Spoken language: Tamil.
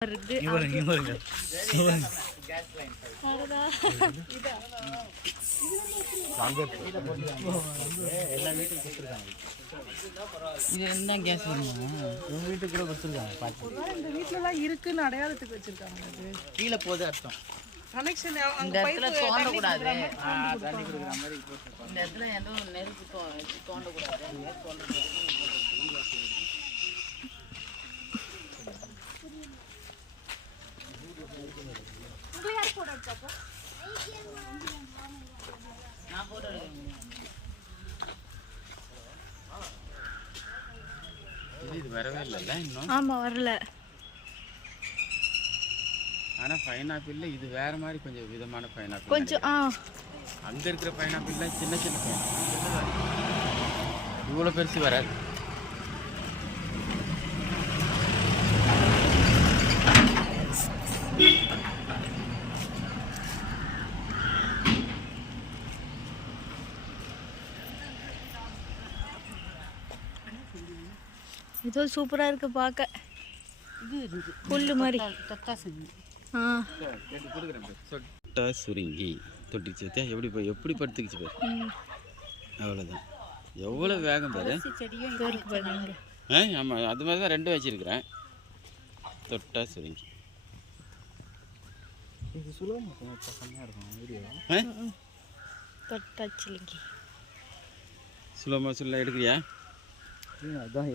என்ன கேஸ் வீட்டுக்கு கூட கொடுத்துருக்காங்க. இந்த வீட்டுலலாம் இருக்குன்னு அடையாளத்துக்கு வச்சிருக்காங்க. அது கீழே போகுது அர்த்தம். கனெக்ஷன் இந்த இடத்துல தோண்டக்கூடாது. இந்த இடத்துல எதுவும் நெருப்பு தோண்டக்கூடாது. நான் போட்டோ இது வரவே இல்லைல்ல இன்னும். ஆமாம் வரல. ஆனால் பைனாப்பிளில் இது வேற மாதிரி கொஞ்சம் விதமான பைனாப்பிள். கொஞ்சம் அங்கே இருக்கிற பைனாப்பிள்லாம் சின்ன சின்ன பைனாப்பிள், இவ்வளோ பெருசு வராது. ஏதோ சூப்பராக இருக்கு பார்க்க. இது புல்லு மாதிரி. சொட்டா சுருங்கி தொட்டிச்சு வத்தியா எப்படி படுத்துக்கிச்சு பாரு. அவ்வளோதான். எவ்வளோ வேகம் பாரு. ஆமாம், அது மாதிரி தான் ரெண்டும் வச்சுருக்கிறேன். தொட்டா சுருங்கி தொட்டா சுருங்கி சுலமா சொல்ல எடுக்கிறியா? அதான்